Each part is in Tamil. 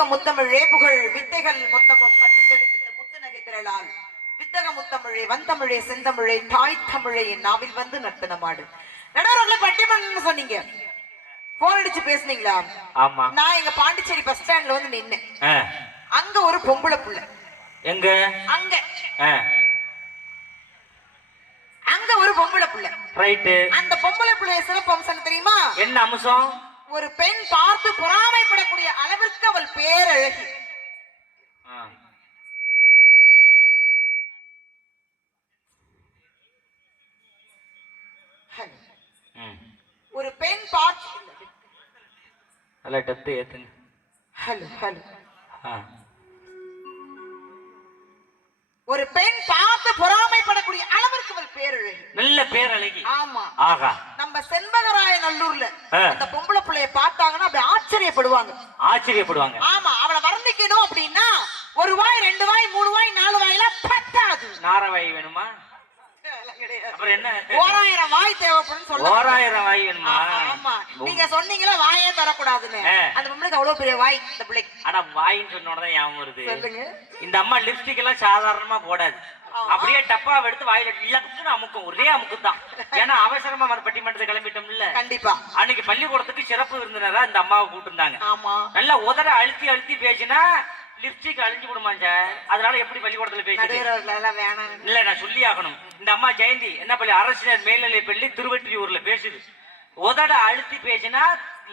வித்தக முத்தமிழே புகழ் வித்தைகள் மொத்தமும் கற்றுத்தெளித்த முத்துநகை திரளால் வித்தக முத்தமிழே வந்தமிழே செந்தமிழே தாய் தமிழே என் நாவில் வந்து நர்த்தனமாடு. நடுவர்களை பட்டிமன்றம்னு சொன்னீங்க, போன் அடிச்சு பேசுனீங்களா? ஆமா. நான் எங்க பாண்டிச்சேரி பஸ் ஸ்டாண்ட்ல வந்து நின்னேன். அங்க ஒரு பொம்பளை புள்ள. எங்க? அங்க அங்க ஒரு பொம்பளை புள்ள. ரைட். அந்த பொம்பளை புள்ளைய சிறப்பு அம்சம் தெரியுமா? என்ன அம்சம்? ஒரு பெண் பார்த்து பொறாமைப்படக்கூடிய அளவிற்கு அவள் பேரழகி. ஒரு பெண் பார்த்து ஒரு பெண் பார்த்து பொறாமைப்படக்கூடிய அளவிற்கு அவள் பேரழகி. நல்ல பேரழகி. ஆமா. ஆகா. நம்ம செண்பகராய நல்லூர்ல அந்த பொம்பளை பிள்ளைய பார்த்தாங்கன்னா அப்படி ஆச்சரியப்படுவாங்க. ஆச்சரியப்படுவாங்க. ஆமா. அவளை வர்ணிக்கணும் அப்படின்னா ஒரு வாய், ரெண்டு வாய், மூணு வாய், நாலு வாயெல்லாம் பத்தாது. நாரவாய் வேணுமா? அப்புறம் என்ன? 1000 வாய் தேவைப்படும் சொல்ல. 1000 வாய் வேணுமா? ஆமா. நீங்க சொன்னீங்களா வாயே தரக்கூடாதுன்னு. அந்த பொம்பளைக்கு அவ்வளவு பெரிய வாய் இந்த பிள்ளைக்கு. ஆனா வாயின்னு சொன்ன உடனே ஞாபகம் வருது. சொல்லுங்க. இந்த அம்மா லிப்ஸ்டிக் எல்லாம் சாதாரணமா போடாது. அப்படியே டப்பாவை எடுத்து வாயில இலக்குன்னு அமுக்கும். ஒரே அமுக்கும் தான். ஏன்னா அவசரமா பட்டிமன்றத்தை கிளம்பிட்டோம்ல. கண்டிப்பா. அன்னைக்கு பள்ளிக்கூடத்துக்கு சிறப்பு விருந்தினரா இந்த அம்மாவை கூப்பிட்டுருந்தாங்க. ஆமா. நல்லா உதர அழுத்தி அழுத்தி பேசினா லிப்ஸ்டிக் அழிஞ்சு விடுமாங்க. அதனால எப்படி பள்ளிக்கூடத்துல பேசுறது? இல்ல, நான் சொல்லி ஆகணும். இந்த அம்மா ஜெயந்தி என்ன பள்ளி, அரசினர் மேல்நிலை பள்ளி திருவெற்றியூர்ல பேசுது. உதட அழுத்தி பேசினா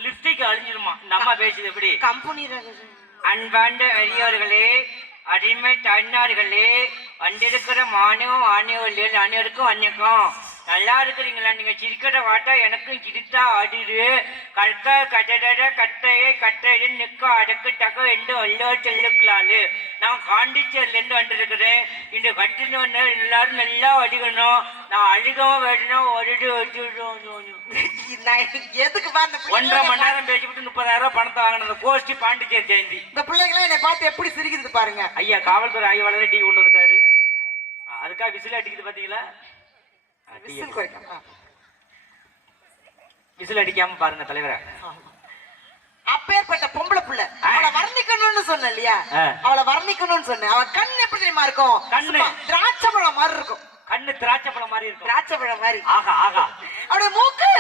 லிப்ஸ்டிக் அழிஞ்சிருமா. இந்த அம்மா பேசுது எப்படி? கம்பெனி. அன்பாண்ட அடியோர்களே, அடிமை தன்னார்களே, வந்திருக்கிற மாணவ ஆணையர்கள் அனைவருக்கும் வணக்கம். நல்லா இருக்கிறீங்களா? நீங்க சிரிக்கிற வாட்டா எனக்கும் சிரித்தா ஆடிடு. கற்க கட்டட கட்டையை கட்டையை நிற்க அடக்கு டக்க என்று அல்லோ செல்லுக்கலாரு. நான் பாண்டிச்சேரில இருந்து வந்திருக்கிறேன். இந்த கட்டின எல்லாரும் நல்லா அடிக்கணும். நான் அழுகாம வேணும். எதுக்கு 1.5 மணி நேரம் பேசிவிட்டு 30,000 பணத்தை வாங்கின கோஷ்டி பாண்டிச்சேரி ஜெயந்தி. இந்த பிள்ளைகளை என்னை பார்த்து எப்படி சிரிக்குது பாருங்க. ஐயா காவல்துறை ஆய்வாளர் டீ கொண்டு வந்துட்டாரு. அதுக்காக விசில் அடிக்குது பாத்தீங்களா? விசில் அடிக்காம பாருங்க தலைவரை. அப்பேற்பட்ட பொம்பளை புள்ள அவளை வர்ணிக்கணும்னு சொன்ன இல்லையா? அவளை வர்ணிக்கணும்னு சொன்ன. அவ கண் எப்படி தெரியுமா இருக்கும்? கண்ணு திராட்சை பழம் மாதிரி இருக்கும். கண்ணு திராட்சை பழம் மாதிரி இருக்கும். திராட்சை பழம் மாதிரி. ஆகா ஆகா. அவளுடைய மூக்கு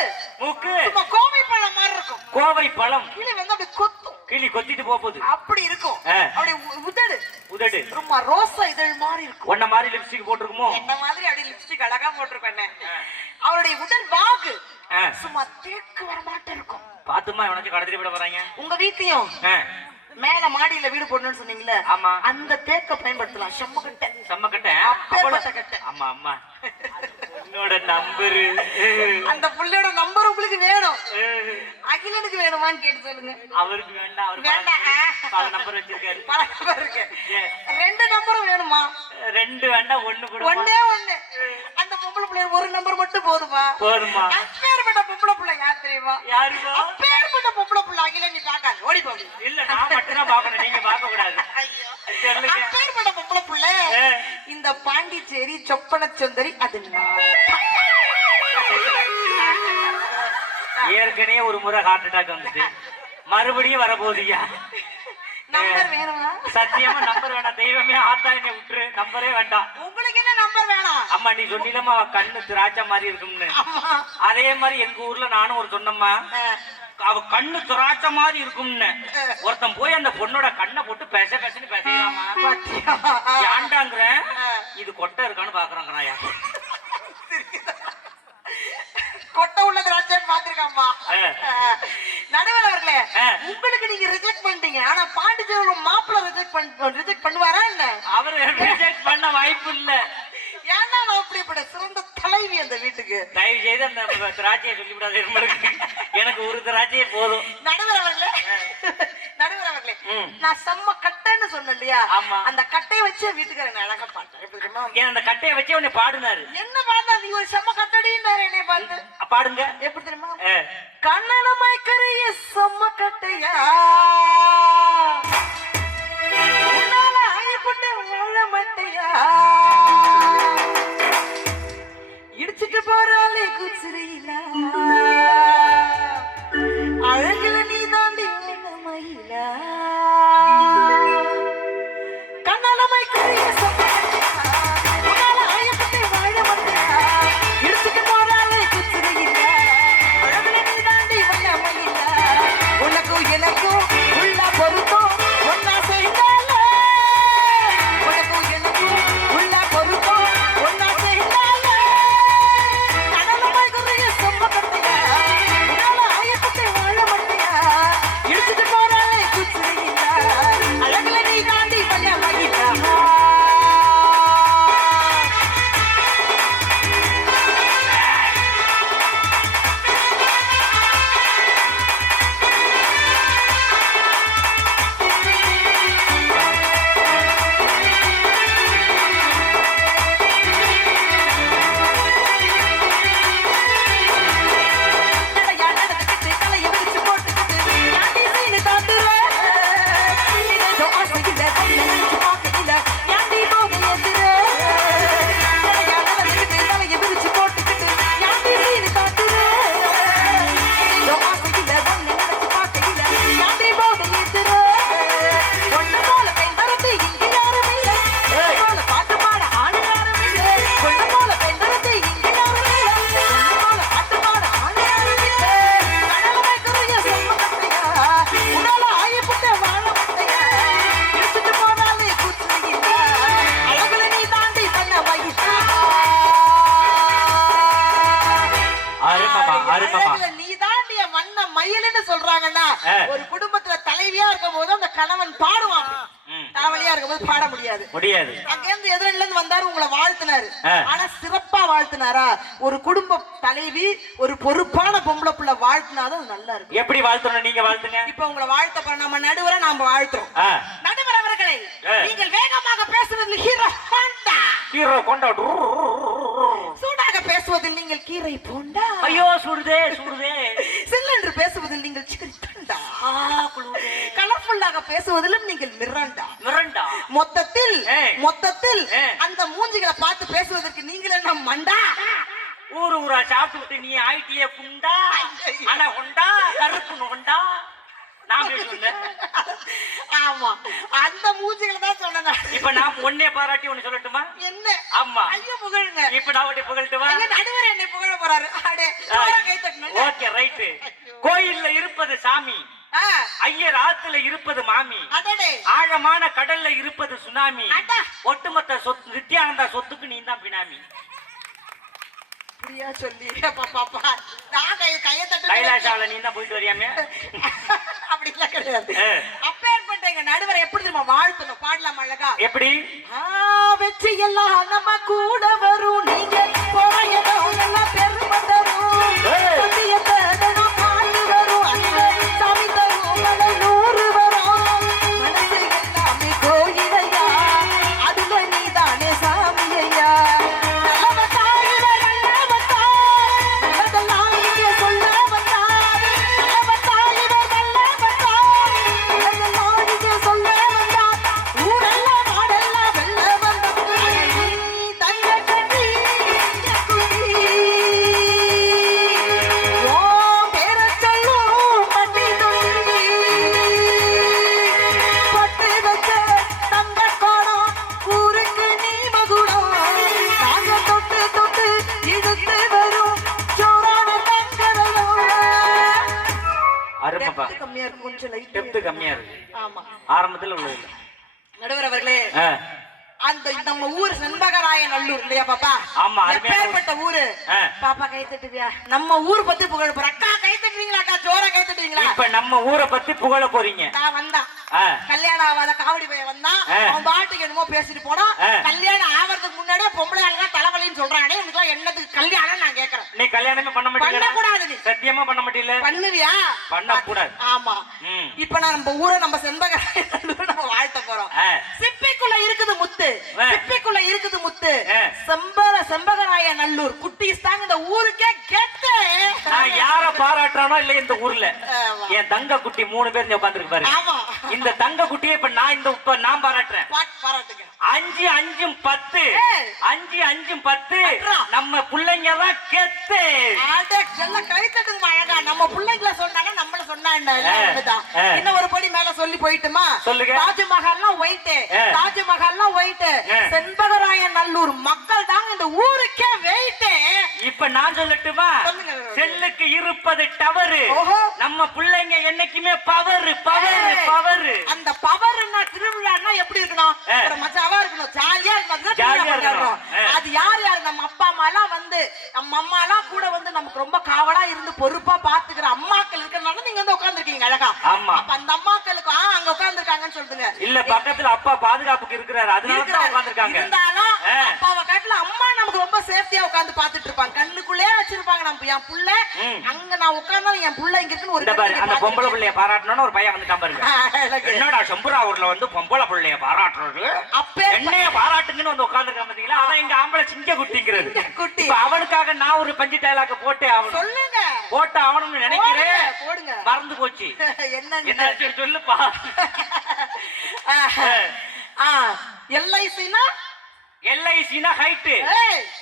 மூக்கு கோவை பழம் மாதிரி இருக்கும். கோவை பழம். கிளி வந்து அப்படி கொத்தும். கிளி கொத்திட்டு போகுது அப்படி இருக்கும். அவளுடைய உதடு ரொம்ப ரோசா இதழ் மாதிரி இருக்கும். ஒன்ன மாதிரி லிப்ஸ்டிக் போட்டுருக்குமோ? என்ன மாதிரி அப்படி லிப்ஸ்டிக் அழகா போட்டுருக்கேன். அவளுடைய உடல் வாகு சும்மா தேக்கு வர மாட்டே இருக்கும். பாத்துமா உனக்கு கடத்திட்டு விட போறாங்க. உங்க வீட்டையும் மேல மாடியில வீடு போடணும்னு சொன்னீங்கல்ல? ஆமா. அந்த தேக்க பயன்படுத்தலாம். செம்மக்கட்டை. செம்மக்கட்டை. ஆமா ஆமா. என்னோட நம்பரு, அந்த புள்ளையோட நம்பர் உங்களுக்கு வேணும். அகிலனுக்கு வேணுமான்னு கேட்டு சொல்லுங்க. அவருக்கு வேண்டாம். அவர் வேண்டாம். பல நம்பர் வச்சிருக்காரு. பல நம்பர் இருக்கு. 2 நம்பரும் வேணுமா? 2 வேண்டாம், 1 கூட. ஒண்ணே ஒண்ணு. அந்த பொம்பளை பிள்ளை ஒரு நம்பர் மட்டும் போதுமா? போதுமா? அப்பேற்பட்ட பொம்பளை பிள்ளை யார் தெரியுமா? யாருமா? அப்பேற்பட்ட பொம்பளை பிள்ளை அகில நீ பார்க்காது. ஓடி போடு. இல்ல, நான் மட்டும் தான் பார்க்கணும், நீங்க பார்க்க கூடாது. அப்பேற்பட்ட பொம்பளை பிள்ளை இந்த பாண்டிச்சேரி சொப்பன சுந்தரி. அது ஏற்கனவே ஒரு முறை ஹார்ட் அட்டாக் வந்துச்சு, மறுபடியும் வரப்போகுதுயா. நம்பர் வேணுமா? சத்தியமா நம்பர் வேணாம். தெய்வமே ஆத்தா என்னை விட்டுரு, நம்பரே வேண்டாம். உங்களுக்கு என்ன நம்பர் வேணாம்? அம்மா நீ சொன்னீலமா கண்ணு திராட்சை மாதிரி இருக்கும்னு. அதே மாதிரி எங்க ஊர்ல நானும் ஒரு சொன்னம்மா, அவ கண்ணு திராட்சை மாதிரி இருக்கும்னு. ஒருத்தன் போய் அந்த பொண்ணோட கண்ணை போட்டு பேச பேசன்னு பேசலாமா? ஏண்டாங்கிற இது கொட்டை இருக்கான்னு பாக்குறாங்கண்ணா. கொட்டை உள்ள திராட்சை பாத்துருக்காமா. நடுவர் அவர்களே, உங்களுக்கு நீங்க ரிஜெக்ட் பண்ணிட்டீங்க. ஆனா பாண்டிச்சேரி மாப்பிள்ள ரிஜெக்ட் பண்ணுவாரா என்ன? அவரு ரிஜெக்ட் பண்ண வாய்ப்பு இல்ல. ஏன்னா நான் அப்படிப்பட்ட சிறந்த தலைவி அந்த வீட்டுக்கு. தயவு செய்து அந்த திராட்சையை சொல்லிவிடாது. எனக்கு ஒரு திராட்சையே போதும். நடுவர் அவர்களே, நடுவர் அவர்களே, நான் செம்ம கட்டைன்னு சொன்னேன் இல்லையா? அந்த கட்டையை வச்சு வீட்டுக்காரன் அழகா பாட்டேன். அந்த கட்டையை வச்சு உன்னை பாடுனாரு. என்ன பாடுனா? நீ ஒரு செம்ம கட்டடின்னாரு என்னை பார்த்து. பாடுங்க. எப்படி தெரியுமா? கண்ணனமாய் கரைய செம்ம கட்டையா வாழ மட்டையா இடிச்சுட்டு போறாளே குச்சிரியில அழகுல நீ தாண்டி மயிலா சொல்றாங்கன்னா ஒரு குடும்பத்துல தலைவியா இருக்கும் போது அந்த கணவன் பாடுவான், தலைவலியா இருக்கும்போது பாட முடியாது. அங்க இருந்து எதிரில இருந்து வந்தாரு, உங்களை வாழ்த்தினாரு. ஆனா சிறப்பா வாழ்த்தினாரா? ஒரு குடும்ப தலைவி ஒரு பொறுப்பான பொம்பளை புள்ள வாழ்த்தினாதான் நல்லா இருக்கும். எப்படி வாழ்த்தணும்? நீங்க வாழ்த்துங்க. இப்ப உங்களை வாழ்த்த போற நம்ம நடுவரை நாம வாழ்த்துறோம். நடுவர் அவர்களை, நீங்கள் வேகமாக பேசுவதில் ஹீரோ கொண்டா, சூடாக பேசுவதில் நீங்கள் கீரை போண்டா, ஐயோ சுடுதே சுடுதே, சில்லென்று பேசுவதில் நீங்கள் சிக்கன் தண்டா, கலர்ஃபுல்லாக பேசுவதிலும் நீங்கள் மிரண்டா மிரண்டா. மொத்தத்தில் அந்த மூஞ்சிகளை பார்த்து பேசுவதற்கு நீங்கள் என்ன மண்டா? ஊரா சாப்பிட்டு நீ ஆயிட்டிய குண்டா, ஆனா கொண்டா கருப்பு நோண்டா. ஆமா, அந்த மூஞ்சிகளை தான் சொன்னேன். இப்ப நான் ஒன்னே பாராட்டி ஒண்ணு சொல்லட்டுமா? என்ன? ஆமா, ஐயோ புகழுங்க. இப்ப நான் ஒண்ணே புகழட்டுமா? நடுவர் என்னை புகழ போறாரு. Okay right. கோயில்ல இருப்பது சாமி, ஐயர் ஆத்துல இருப்பது மாமி, ஆழமான கடல்ல இருப்பது சுனாமி, ஒட்டுமொத்த சொத்து நித்யானந்தா சொத்துக்கு நீ தான் பினாமி. சொல்லி பாப்பா நான் கையை தட்டு கைலாசாவில நீ தான் போயிட்டு வரியாமே? அப்படி எல்லாம் கிடையாது. அப்பேற்பட்ட எங்க நடுவரை எப்படி நம்ம வாழ்த்தணும்? பாடலாம் அழகா. எப்படி? வெற்றி எல்லாம் நம்ம கூட வரும், நீங்க போறதெல்லாம் எல்லாம் பெருமை தரும், சத்தியத்தை நான் பாட்டு வரும், அந்த சாமி தரும் மலை 100 வரும், மனசு எல்லாமே கோயிலையா, அதுல நீதானே சாமியையா. ஆரம்பத்தில் உள்ளது நடுவர் அவர்களே, அந்த நம்ம ஊர் செண்பகராய நல்லூர் இல்லையா பாப்பா? ஆமா, எப்பேற்பட்ட ஊரு பாப்பா. கை தட்டுவியா? நம்ம ஊர் பத்தி புகழ போற அக்கா. கை தட்டுவீங்களா அக்கா? ஜோரா கை தட்டுவீங்களா? இப்ப நம்ம ஊரை பத்தி புகழ போறீங்க. வந்தா கல்யாணம் ஆகாத காவடி பையன் வந்தா, அவன் பாட்டுக்கு என்னமோ பேசிட்டு போனா, கல்யாணம் ஆகிறதுக்கு முன்னாடியே பொம்பளை ஆளுங்க தலைவலின்னு சொல்றானே, உனக்கு என்னத்துக்கு கல்யாணம் நான் கேக்குறேன். நீ கல்யாணமே பண்ண மாட்டீங்க? பண்ண கூடாது. நீ சத்தியமா பண்ண மாட்டீங்க? பண்ணுவியா? பண்ண கூடாது. ஆமா. இப்ப நான் நம்ம ஊரை நம்ம செண்பகராய நல்லூர் நம்ம வாழ்த்த போறோம். சிப்பிக்குள்ள இருக்குது முத்து, சிப்பிக்குள்ள இருக்குது முத்து. செண்பகராய நல்லூர் குட்டீஸ் தாங்க இந்த ஊருக்கே கெத்து. நான் யார பாராட்டுறானோ இல்ல இந்த ஊர்ல என் தங்க குட்டி 3 பேர் உட்கார்ந்துருக்கு பாரு. ஆமா, இந்த தங்க குட்டியை இப்ப நான் பாராட்டுறேன். பாராட்டுங்க. 5 5 10 5 5 10 நம்ம பிள்ளைங்க தான் கெத்து. கை தட்டுங்க அழகா. நம்ம பிள்ளைங்கள சொன்னாங்க, நம்மள சொன்னா என்ன? இன்னும் ஒரு படி மேல சொல்லி போயிட்டுமா? சொல்லுங்க. தாஜ்மஹால்லாம் ஒயிட், தாஜ்மஹால்லாம் ஒயிட். செண்பகராய நல்லூர் மக்கள் தாங்க இந்த ஊருக்கே வெயிட். இப்ப நான் சொல்லட்டுமா? செல்லுக்கு இருப்பது டவரு, நம்ம பிள்ளைங்க என்னைக்குமே பவர் பவர் பவர். அந்த பவர்னா திருவிழான்னா எப்படி இருக்கணும்? மச்சாவா இருக்கணும், ஜாலியா இருக்கணும். அது யார் யார்? நம்ம அப்பா அம்மா எல்லாம் வந்து, நம்ம அம்மா எல்லாம் கூட வந்து நமக்கு ரொம்ப காவலா இருந்து பொறுப்பா பாத்துக்கிற அம்மாக்கள் இருக்கிறனால நீங்க வந்து உட்கார்ந்துருக்கீங்க அழகா. ஆமா, அப்ப அந்த அம்மாக்களுக்கு அங்க உட்கார்ந்துருக்காங்கன்னு சொல்லுங்க. இல்ல, பக்கத்துல அப்பா பாதுகாப்புக்கு இருக்கிறாரு, அதனால தான் உட்கார்ந்துருக்காங்க. இருந்தாலும் அப்பாவை காட்டுல அம்மா நமக்கு ரொம்ப சேஃப்டியா உட்கார்ந்து பாத்துட்டு இருப்பாங்க, கண்ணுக்குள்ளே வச்சிருப்பாங்க. நம்ம என் புள்ள அங்க நான் உட்கார்ந்தாலும் என் புள்ள இங்க இருக்குன்னு ஒரு அந்த பொம்பளை பிள்ளைய பாராட்டணும்னு ஒரு பையன் வந்து பாருங்க. என்னடா செம்புராவூர்ல வந்து பொம்பளை பிள்ளைய பாராட்டுறது, என்னைய பாராட்டுங்கன்னு வந்து உட்கார்ந்துருக்கான் பாத்தீங்களா? அதான் எங்க ஆம்பளை சிங்க குட்டிங்கிறது. இப்ப அவனுக்காக நான் ஒரு பஞ்சு டைலாக் போட்டே ஆகணும். சொல்லுங்க. போட்டு ஆகணும்னு நினைக்கிறேன், போடுங்க. மறந்து போச்சு. என்ன சொல்லுப்பா? எல்ஐசினா எல்ஐசினா ஹைட்.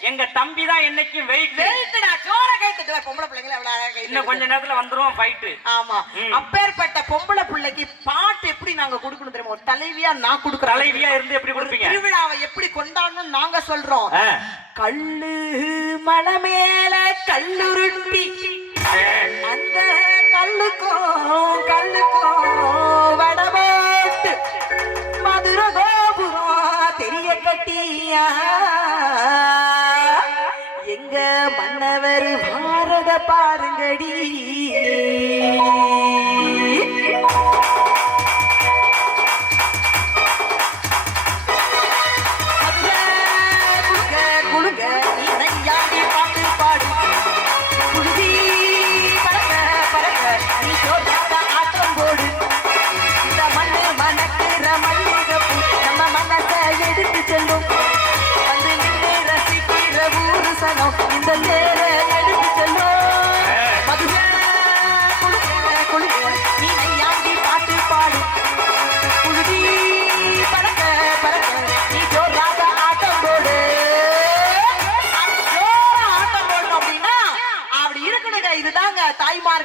எங்க தம்பி தான் என்னைக்கும் வெயிட். வெயிட்டடா, ஜோர கைட்டு. பொம்பளை பிள்ளைங்கள எவ்வளவு அழகா கைட்டு. இன்னும் கொஞ்ச நேரத்துல வந்துரும் ஃபைட். ஆமா, அப்பேற்பட்ட பொம்பளை பிள்ளைக்கு பாட்டு எப்படி நாங்க கொடுக்கணும் தெரியுமா? ஒரு தலைவியா நான் கொடுக்குறேன். தலைவியா இருந்து எப்படி கொடுப்பீங்க? திருவிழாவை எப்படி கொண்டாடணும் நாங்க சொல்றோம். கல்லு மலை மேல கல்லுருட்டி, அந்த கல்லுக்கும் வடபோட்டு மதுரை கோபுரம் தெரிய கட்டியா, எங்க மன்னவர் பாரத பாருங்கடி.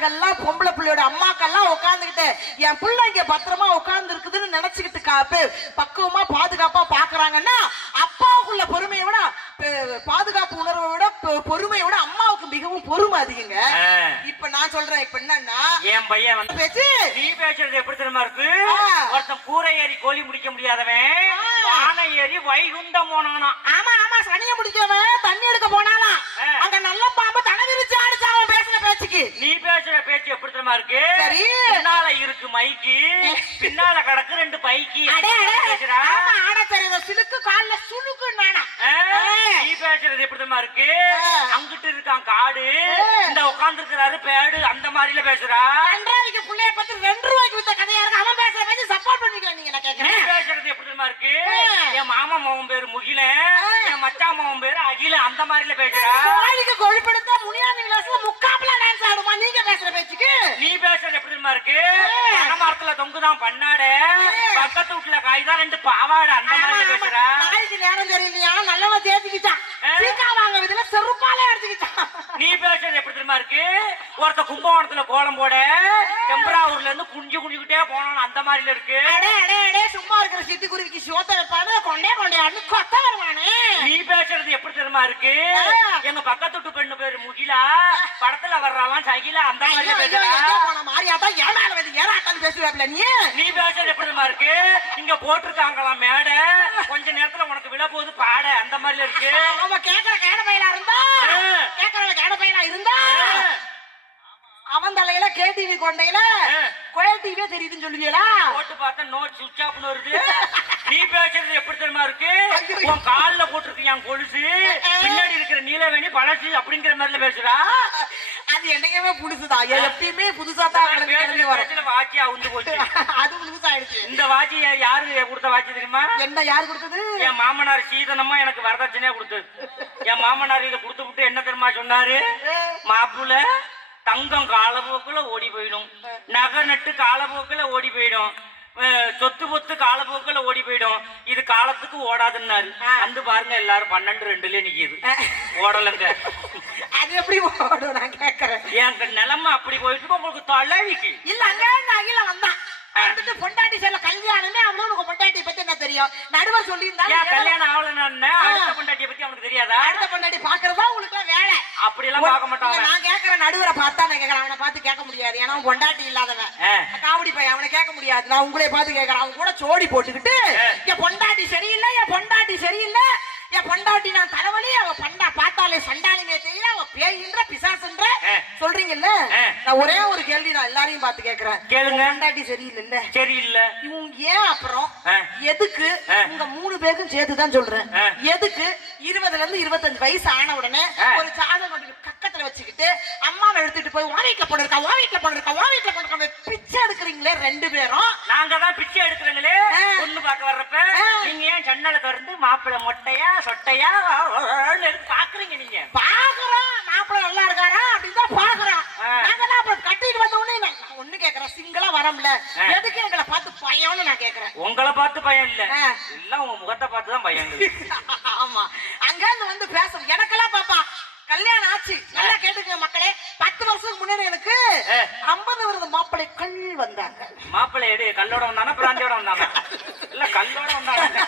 தாய்மார்கள்லாம் பொம்பளை பிள்ளையோட அம்மாக்கெல்லாம் உட்காந்துக்கிட்டு என் பிள்ளை இங்க பத்திரமா உட்கார்ந்து இருக்குதுன்னு நினைச்சுக்கிட்டு பக்குவமா பாதுகாப்பா பாக்குறாங்கன்னா அப்பாவுக்குள்ள பொறுமையை விட பாதுகாப்பு உணர்வை விட பொறுமையை விட அம்மாவுக்கு மிகவும் பொறுமை அதிகங்க. இப்ப நான் சொல்றேன், இப்ப என்னன்னா என் பையன் வந்து பேச்சு நீ பேசுறது எப்படி தெரியுமா இருக்கு? ஒருத்தன் கூரை ஏறி கோழி முடிக்க முடியாதவன் ஆனை ஏறி வைகுண்டம் போனானா. ஆமா ஆமா, சனிய முடிக்கவன் தண்ணி எடுக்க போனாலாம் அங்க நல்ல பாம்பு தனவிரிச்சு ஆடிச்சு அவன் பேசுற பேச்சுக்கு. நீ பேசுற பேச்சு எப்படி தெரியுமா இருக்கு? சரி, பின்னால இருக்கு மைக்கு, பின்னால கிடக்கு 2 பைக்கு. பேசுறா ஆட தெரியாத சிலுக்கு கால்ல சுளுக்கு நானா. நீ பேசுறது எப்படி தெரியுமா இருக்கு? அங்கிட்டு இருக்கான் காடு, இந்த உட்கார்ந்து இருக்கிறாரு பேடு, அந்த மாதிரில பேசுறா. 2 ரூபாய்க்கு புள்ளைய பத்தி 2 ரூபாய்க்கு வித்த கதையா இருக்கு. அவன் பேசுற பேச்சு சப்போர்ட் பண்ணிக்கலாம் நீங்க. நான் கேக்குறேன், நீ பேசுறது எப்படி தெரியுமா இருக்கு? என் மாமா மகன் பேரு முகில, என் மச்சான் மகன் பேரு அகில, அந்த மாதிரில பேசுறா. கோழிக்கு கொழுப்படுத்தா முனியாண்டி விலாசல முக்காப்புல டான்ஸ் ஆடுமா நீங்க பேசுற பேச்சுக்கு. நீ பேசுறது எப்படி தெரியுமா இருக்கு? மரத்துல தொங்குதான் பண்ணாட, பக்கத்து வீட்டுல காய்தான் 2 பாவாடை, அந்த மாதிரி பேசுறா. நாளைக்கு நேரம் தெரியலையா நல்லவ தேத்திக்கிட்டான், சீக்கா வாங்க விதல செருப்பாலே எடுத்துக்கிட்டான். நீ பேசுறது எப்படி தெரியுமா இருக்கு? ஒருத்த கும்பகோணத்துல கோலம் போட செம்பராவூர்ல இருந்து குஞ்சுக்கிட்டே போனோம், அந்த மாதிரில இருக்கு. சும்மா இருக்கிற சிட்டுக்குருவிக்கு சோத்த வைப்பானு கொண்டே கொண்டையான்னு கொத்த வருவானே. நீ பேசுறது எப்படி தெரியுமா இருக்கு? எங்க பக்கத்து வீட்டு பெண்ணு பேரு முகிலா, படத்துல வர்றாலாம் சகிலா, அந்த மாதிரி பேசுறா. மாரியாத்தா ஏமால வந்து ஏறாட்டான்னு பேசுவாப்ல நீ. நீ பேசுறது எப்படி தெரியுமா இருக்கு? இங்க போட்டிருக்காங்களாம் மேடை, கொஞ்ச நேரத்துல உனக்கு விழ போகுது பாட, அந்த மாதிரி இருக்கு. அவன் கேக்குற கேட பையலா இருந்தா, கேக்குறவன் கேட பையலா இருந்தா அவன் தலையில கேடிவி கொண்டையில கோயில் டிவியே தெரியுதுன்னு சொல்லுவீங்களா? போட்டு பார்த்தா நோட் சுவிட்ச் ஆஃப்னு வருது. நீ பேசுறது எப்படி தெரியுமா இருக்கு? உன் கால்ல போட்டுருக்கு என் கொலுசு, பின்னாடி இருக்கிற நீலவேணி பழசு, அப்படிங்கிற மாதிரில பேசுறா. அது என்னைக்குமே புதுசுதான், எப்பயுமே புதுசா தான் வாட்சி அவுந்து போச்சு. அது புதுசாயிடுச்சு. இந்த வாட்சி யாரு கொடுத்த வாட்சி தெரியுமா? என்ன யாரு கொடுத்தது? என் மாமனார் சீதனமா எனக்கு வரதட்சணையா கொடுத்தது. என் மாமனார் இதை கொடுத்து விட்டு என்ன தெரியுமா சொன்னாரு? மாப்புல தங்கம் காலப்போக்குல ஓடி போயிடும், நகை நட்டு காலப்போக்குல ஓடி போயிடும், சொத்து பொத்து காலப்போக்குல ஓடி போயிடும், இது காலத்துக்கு ஓடாதுன்னாரு. வந்து பாருங்க எல்லாரும் 12-2 நிக்குது, ஓடலங்க. அது எப்படி ஓடும் நான் கேக்குறேன். என் நிலைமை அப்படி போயிட்டு உங்களுக்கு தலைவிக்கு இல்ல. அங்க அகில வந்தான் வந்துட்டு பொண்டாட்டி சொல்ல கல்யாணமே அவனுக்கு பொண்டாட்டி பத்தி என்ன தெரியும்? நடுவர் சொல்லி கல்யாணம் ஆகலன்னு அடுத்த பொண்டாட்டியை பத்தி அவனுக்கு தெரியாதா? அடுத்த பொண்டாட்டி பாக்குறதா உங்களுக்கு வேலை. அப்படி எல்லாம் பார்க்க மாட்டாங்க. நான் கேக்குறேன், நடுவரை பார்த்தா நான் கேக்குறேன், அவனை பார்த்து கேட்க முடியாது, ஏன்னா பொண்டாட்டி இல்லாதவன் காவடி பையன், அவனை கேட்க முடியாது. நான் உங்களை பார்த்து கேட்கறேன், அவங்க கூட சோடி போட்டுக்கிட்டு என் பொண்டாட்டி சரியில்லை, என் பொண்டாட்டி சரியில்லை, என் பொண்டாட்டி நான் தலைவலி, அவ பண்டா பார்த்தாலே சண்டாளிமே தெரியல, அவ பேயின்ற பிசாசுன்ற சொல்றீங்கல்ல. நான் ஒரே ஒரு கேள்வி நான் எல்லாரையும் பார்த்து கேட்கிறேன், கேளுங்க. பொண்டாட்டி சரியில்லை சரியில்லை இவங்க ஏன் அப்புறம் எதுக்கு உங்க 3 பேருக்கும் சேர்த்துதான் சொல்றேன், எதுக்கு 20ல இருந்து 25 வயசு ஆன உடனே ஒரு சாதம் கக்கத்துல வச்சுக்கிட்டு அம்மாவை எடுத்துட்டு போய் உன் வீட்டுல போட்டிருக்கா, உன் வீட்டுல போட்டிருக்கா, உன் வீட்டுல போட்டிருக்கா பிச்சை எடுக்கிறீங்களே 2 பேரும்? நாங்க தான் பிச்சை எடுக்கிறீங்களே பொண்ணு பார்க்க வர்றப்ப. நீங்க ஏன் ஜன்னலை திறந்து மாப்பிள்ளை மொட்டையா சொட்டையா பாக்குறீங்க? நீங்க பாக்குறோம் மாப்பிள்ளை நல்லா இருக்காரா அப்படின்னு தான் பாக்குறோம். நாங்க தான் அப்புறம் கட்டிட்டு வந்த உடனே நான் ஒண்ணு கேக்குறேன், சிங்களா வரம்ல, எதுக்கு எங்களை பார்த்து பயம்னு நான் கேக்குறேன். உங்களை பார்த்து பயம் இல்ல, எல்லாம் உங்க முகத்தை பார்த்து தான் பயம். ஆமா, அங்க இருந்து வந்து பேசும் எனக்கெல்லாம் பாப்பா கல்யாணம் ஆச்சு. நல்லா கேட்டுக்க மக்களே, 10 வருஷத்துக்கு முன்னாடி எனக்கு 50 வருது மாப்பிள்ளைகள் வந்தாங்க. மாப்பிள்ளை எடு கல்லோட வந்தானா பிராந்தியோட வந்தாங்க? இல்ல கல்லோட வந்தாங்க.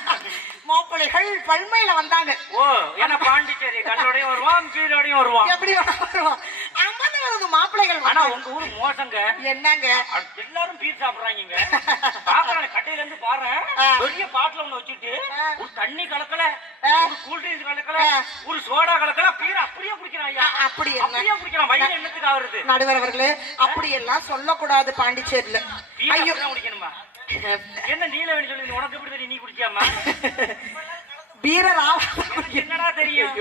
மாப்பிள்ளைகள் பல்மையில வந்தாங்க. ஓ, ஏன்னா பாண்டிச்சேரி கல்லோடையும் வருவான், கீழோடையும் வருவான். எப்படி வருவான்? 50 வருது மாப்பிள்ளைகள். ஆனா உங்க ஊரு மோசங்க. என்னங்க? எல்லாரும் பீர் சாப்பிடுறாங்க. பாக்குறாங்க கட்டையில இருந்து பாரு, பெரிய பாட்டில ஒண்ணு வச்சுட்டு ஒரு தண்ணி கலக்கல, ஒரு கூல் ட்ரிங்க்ஸ் கலக்கல, ஒரு சோடா கலக்கல, பீர் அப்படியே குடிக்கிறாங்க. அப்படியே குடிக்கிறான். வயிறு என்னத்துக்கு ஆகுறது? நடுவர் அவர்களே, அப்படி எல்லாம் சொல்லக்கூடாது பாண்டிச்சேரியில. ஐயோ குடிக்கணுமா? என்ன நீலவேணி சொல்லி உனக்கு எப்படி தெரியும்? நீ குடிக்காமா? வீரரா என்னடா தெரியும்?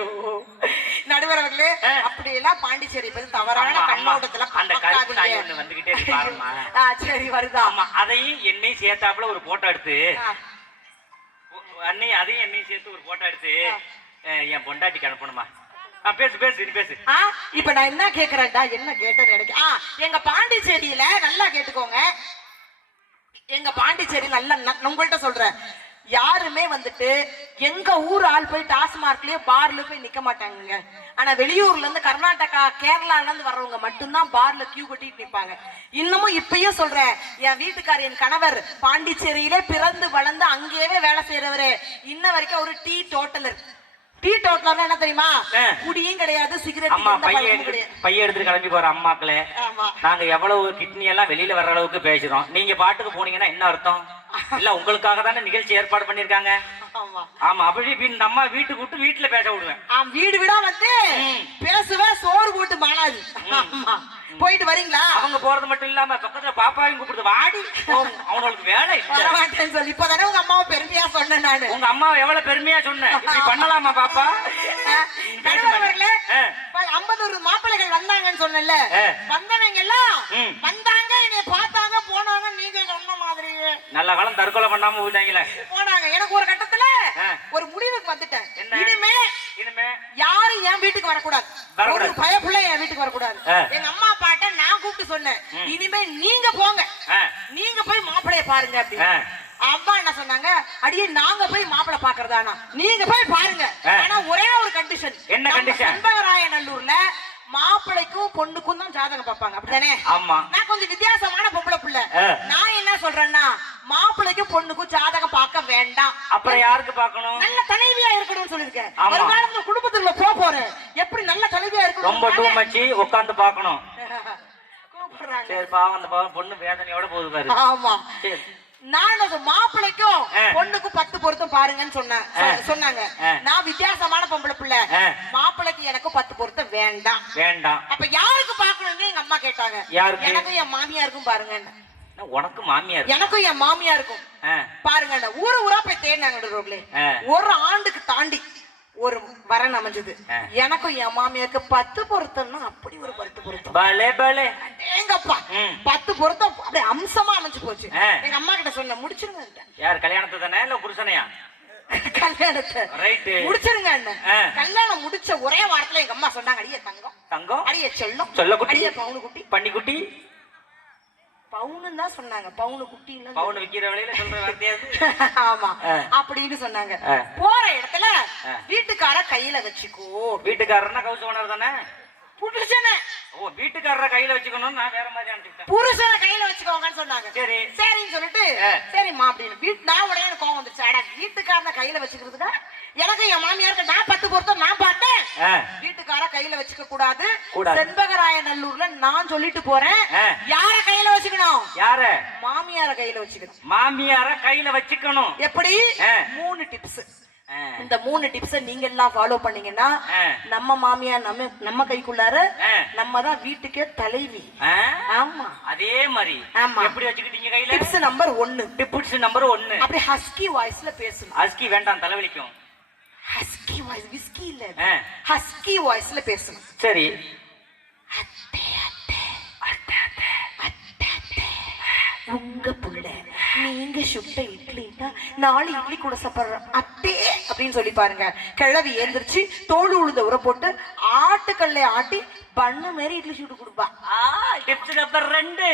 நடுவர் அவர்களே, அப்படி எல்லாம் பாண்டிச்சேரி பத்தி தவறான கண்ணோட்டத்துல அந்த கருப்பு நாய் ஒண்ணு வந்துகிட்டே இருப்பாருமா. சரி வருதா? ஆமா, அதையும் என்னையும் சேர்த்தாப்புல ஒரு போட்டோ எடுத்து, அதையும் என்னையும் சேர்த்து ஒரு போட்டோ எடுத்து என் பொண்டாட்டிக்கு அனுப்பணுமா? பேசு பேசு நீ பேசு. இப்ப நான் என்ன கேக்குறேன்டா, என்ன கேட்டேன்னு எனக்கு எங்க பாண்டிச்சேரியில நல்லா கேட்டுக்கோங்க, எங்க பாண்டிச்சேரி நல்லா உங்கள்கிட்ட சொல்றேன், யாருமே வந்துட்டு எங்க ஊர் ஆள் போய் டாஸ்மார்க்லயே பார்ல போய் நிக்க மாட்டாங்க. ஆனா வெளியூர்ல இருந்து கர்நாடகா கேரளால இருந்து வர்றவங்க மட்டும்தான் பார்ல கியூ கட்டிட்டு நிப்பாங்க. இன்னமும் இப்பயும் சொல்றேன், என் வீட்டுக்காரர் என் கணவர் பாண்டிச்சேரியிலே பிறந்து வளர்ந்து அங்கேயே வேலை செய்யறவரு. இன்ன வரைக்கும் ஒரு டீ டோட்டலர். டீ டோட்டலர் என்ன தெரியுமா? குடியும் கிடையாது, சிகரெட் பைய எடுத்துட்டு கிளம்பி போற அம்மாக்களே, நாங்க எவ்வளவு கிட்னி எல்லாம் வெளியில வர்ற அளவுக்கு பேசுறோம். நீங்க பாட்டுக்கு போனீங்கன்னா என்ன அர்த்தம்? இல்ல உங்களுக்காக தானே நிகழ்ச்சி ஏற்பாடு பண்ணிருக்காங்க. ஆமா, அப்படி நம்ம வீட்டுக்கு விட்டு வீட்டுல பேச விடுவேன். வீடு வீடா வந்து பேசுவேன், சோறு போட்டு மானாது. போயிட்டு வரீங்களா? அவங்க போறது மட்டும் இல்லாம பக்கத்துல பாப்பாவையும் கூப்பிடுது, வாடி அவங்களுக்கு வேலை வரமாட்டேன்னு சொல்லி இப்பதானே உங்க அம்மாவை பெருமையா சொன்னேன் நானு. உங்க அம்மாவை எவ்வளவு பெருமையா சொன்னேன். இப்படி பண்ணலாமா பாப்பா? நடுவர்களே, 50 மாப்பிள்ளைகள் வந்தாங்கன்னு சொன்னல, வந்தவங்க எல்லாம் வந்தாங்க, என்னை பார்த்தாங்க, போனாங்க. நீங்க சொன்ன மாதிரி நல்ல காலம் தற்கொலை பண்ணாம போயிட்டாங்களே. போனாங்க. எனக்கு ஒரு கட்டத்துல ஒரு முடிவுக்கு வந்துட்டேன். இனிமே யாரும் என் வீட்டுக்கு வரக்கூடாது, ஒரு பயப்புள்ள என் வீட்டுக்கு வரக்கூடாது. எங்க அம்மா அப்பாட்ட நான் கூப்பிட்டு சொன்னேன், இனிமே நீங்க போங்க, நீங்க போய் மாப்பிள்ளைய பாருங்க அப்படின்னு. அம்மா என்ன சொன்னாங்க, அடியே நாங்க போய் மாப்பிள்ளை பாக்குறதானா, நீங்க போய் பாருங்க. ஆனா ஒரே ஒரு கண்டிஷன். என்ன கண்டிஷன்? செண்பகராயநல்லூர்ல மாப்பிள்ளைக்கும் பொண்ணுக்கும் தான் ஜாதகம் பார்ப்பாங்க, அப்படித்தானே? ஆமா. நான் கொஞ்சம் வித்தியாசமான பொம்பளை பிள்ளை. நான் என்ன சொல்றேன்னா, மாப்பிள்ளைக்கும் பொண்ணுக்கும் ஜாதகம் பார்க்க வேண்டாம். அப்புறம் யாருக்கு பார்க்கணும்? நல்ல தலைவியா இருக்கணும்னு சொல்லிருக்கேன். ஒரு காலத்துல குடும்பத்துக்குள்ள போறேன், எப்படி நல்ல தலைவியா இருக்கணும், ரொம்ப டூ மச்சி உட்கார்ந்து பார்க்கணும். கூப்பிடுறாங்க. சரி, பாவம் அந்த பாவம் பொண்ணு வேதனையோட போகுது பாரு. ஆமா. நான் மாப்பிள்ளைக்கும் பொண்ணுக்கும் 10 பொருத்தம் பாருங்கன்னு சொன்னாங்க. நான் வித்தியாசமான பொம்பளை பிள்ளை, மாப்பிள்ளைக்கு எனக்கும் 10 பொருத்தம் வேண்டாம். அப்ப யாருக்கு பாக்கணும்னு எங்க அம்மா கேட்டாங்க. எனக்கும் என் மாமியாருக்கும் பாருங்க. உனக்கு மாமியார்? எனக்கும் என் மாமியாருக்கும் பாருங்க. ஊரா போய் தேடினாங்க. ஒரு ஆண்டுக்கு தாண்டி ஒரு வரன் அமைஞ்சது. எனக்கும் என் மாமியாருக்கு 10 பொருத்தம்னா அப்படி ஒரு 10 பொருத்தம். எங்கப்பா 10 பொருத்தம் அப்படியே அம்சமா அமைஞ்சு போச்சு. எங்க அம்மா கிட்ட சொன்ன, முடிச்சிருங்க. யார் கல்யாணத்தை தானே இல்ல புருஷனையா? கல்யாணத்தை முடிச்சிருங்க. கல்யாணம் முடிச்ச ஒரே வாரத்துல எங்க அம்மா சொன்னாங்க, அடியே தங்கம், அடியே செல்லம், அடியே பவுனு குட்டி, பண்ணி குட்டி. பவுனு தான் சொன்னாங்க, பவுனு குட்டி இல்ல, பவுன் விக்கிற வேலையில சொல்ற வார்த்தையாது. ஆமா, அப்படின்னு சொன்னாங்க. போற இடத்துல வீட்டுக்கார கையில வச்சுக்கோ. வீட்டுக்காரன்னா கவுஸ் ஓனர் தானே? புருஷனை. ஓ, வீட்டுக்காரரை கையில வச்சுக்கணும். நான் வேற மாதிரி நினைச்சுட்டேன். புருஷனை கையில வச்சுக்கோங்கன்னு சொன்னாங்க. சரி சரின்னு சொல்லிட்டு சரிம்மா அப்படின்னு நான் உடனே எனக்கு கோவம் வந்துச்சு. அட, வீட்டுக்காரனை கையில வச்சுக்கிறதுக்கா எனக்கு என் மாமியாருக்கு நான் 10 பொருத்தம் நான் பார்த்தேன். வீட்டுக்கார கையில வச்சுக்க கூடாது. செண்பகராயநல்லூர்ல நான் சொல்லிட்டு போறேன், யார கையில வச்சுக்கணும்? யார? மாமியார கையில வச்சுக்கணும். மாமியார கையில வச்சுக்கணும். எப்படி? 3 டிப்ஸ். இந்த 3 டிப்ஸ் நீங்க எல்லாம் ஃபாலோ பண்ணீங்கன்னா நம்ம மாமியார் நம்ம கைக்குள்ளார நம்ம தான் வீட்டுக்கே தலைவி. ஆமா, அதே மாதிரி. எப்படி வச்சுக்கிட்டீங்க கையில? Tips number 1. Tips number 1. அப்படியே ஹஸ்கி வாய்ஸ்ல பேசணும். ஹஸ்கி வேண்டாம், தலைவலிக்கும். ஹஸ்கி வாய்ஸ், விஸ்கி இல்ல, ஹஸ்கி வாய்ஸ்ல பேசணும். சரி. உங்க புள்ள நீங்க சுட்ட இட்லின்னா 4 இட்லி கூட சாப்பிடுற அத்தே அப்படின்னு சொல்லி பாருங்க. கிழவி ஏந்திரிச்சு தோடு உழுத உர போட்டு ஆட்டுக்கல்ல ஆட்டி பண்ணு மாதிரி இட்லி சுட்டு கொடுப்பா. Tips number 2.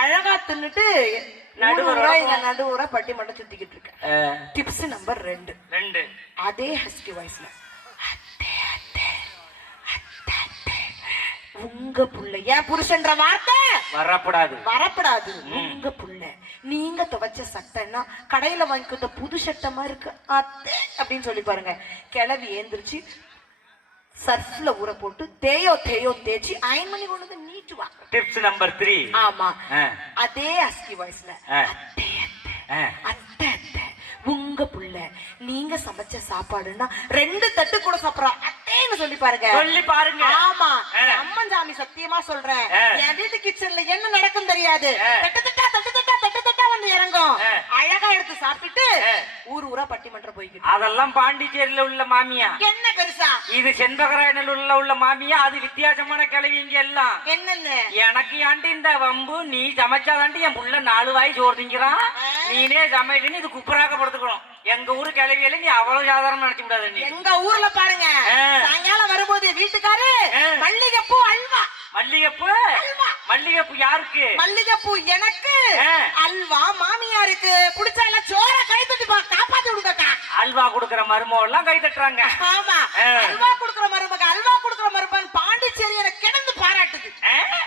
அழகா தின்னுட்டு நடுவுற பட்டி மட்டும் சுத்திக்கிட்டு இருக்க. Tips number 2. அதே ஹஸ்கி வாய்ஸ்ல, உங்க புள்ள, என் புருஷன்ற வார்த்தை வரப்படாது. உங்க புள்ள நீங்க துவைச்ச சட்டைன்னா கடையில வாங்கிக்கிட்ட புது சட்டை மாதிரி இருக்கு அத்தே அப்படின்னு சொல்லி பாருங்க. கிளவி ஏந்திரிச்சு சர்ஃப்ல ஊற போட்டு தேயோ தேய்ச்சி அயன் பண்ணி கொண்டு வந்து நீட்டுவா. Tips number 3. ஆமா, அதே ஹஸ்கி வாய்ஸ்ல, அத்தை உங்க புள்ள நீங்க சமைச்ச சாப்பாடுன்னா 2 தட்டு கூட சாப்பிடுறா அத்தேன்னு சொல்லி பாருங்க. ஆமா, அம்மன் சாமி சத்தியமா சொல்றேன், என் வீட்டு கிச்சன்ல என்ன நடக்கும் தெரியாது. தட்டு தட்டா வந்து இறங்கும். அழகா எடுத்து சாப்பிட்டு ஊரா பட்டிமன்றம் போய்கிட்டு. அதெல்லாம் பாண்டிச்சேரியில உள்ள மாமியா. என்ன பெருசா? இது செண்பகராயநல்லூர்ல உள்ள மாமியா. அது வித்தியாசமான கிளவி. இங்க எல்லாம் என்னன்னு எனக்கு ஆண்டி இந்த வம்பு. நீ சமைச்சாதாண்டி என் புள்ள 4 வாய் சோறு திங்கிறான், நீனே சமைச்சுன்னு இது குப்பராக படுத்துக்கணும். எங்க ஊரு கிளவியில நீ அவ்வளவு சாதாரணமா நினைச்சு கூடாது. நீ எங்க ஊர்ல பாருங்க, சாயங்காலம் வரும்போது வீட்டுக்காரு மல்லிகைப்பூ அல்வா. மல்லிகைப்பூ யாருக்கு? மல்லிகைப்பூ எனக்கு, அல்வா மாமியாருக்கு. குடிச்சா எல்லாம் சோற கை தட்டி காப்பாத்து அல்வா கொடுக்கிற மருமக எல்லாம் கை தட்டுறாங்க. ஆமா, அல்வா கொடுக்கிற மருமக, அல்வா கொடுக்கிற மருமகன் பாண்டிச்சேரி எனக்கு கிடந்து பாராட்டுது.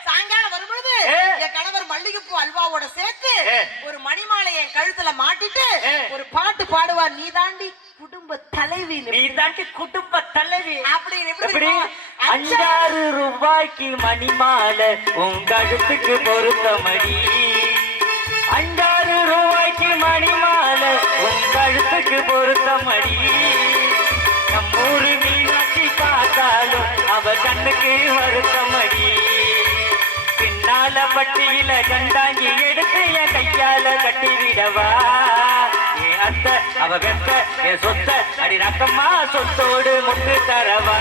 சாயங்காலம் வரும்பொழுது என் கணவர் மல்லிகைப்பூ அல்வாவோட சேர்த்து ஒரு மணிமாலை என் கழுத்துல மாட்டிட்டு ஒரு பாட்டு பாடுவார், நீ தாண்டி குடும்ப தலைவி, நீ தாண்டி குடும்ப தலைவி அப்படின்னு. எப்படி 5-6 ரூபாய்க்கு மணிமாலை உன் கழுத்துக்கு பொருத்தமடி, 5-6 ரூபாய்க்கு மணிமாலை உன் கழுத்துக்கு பொருத்தமடி, நம்மூரு மீனாட்சி பார்த்தாலும் அவ கண்ணுக்கு வருத்தமடி, பின்னால பட்டியில கண்டாங்கி எடுத்து என் கையால கட்டிவிடவா, என் அத்தை அவ வெத்த என் சொத்த அடி ரக்கம்மா சொத்தோடு முட்டு தரவா,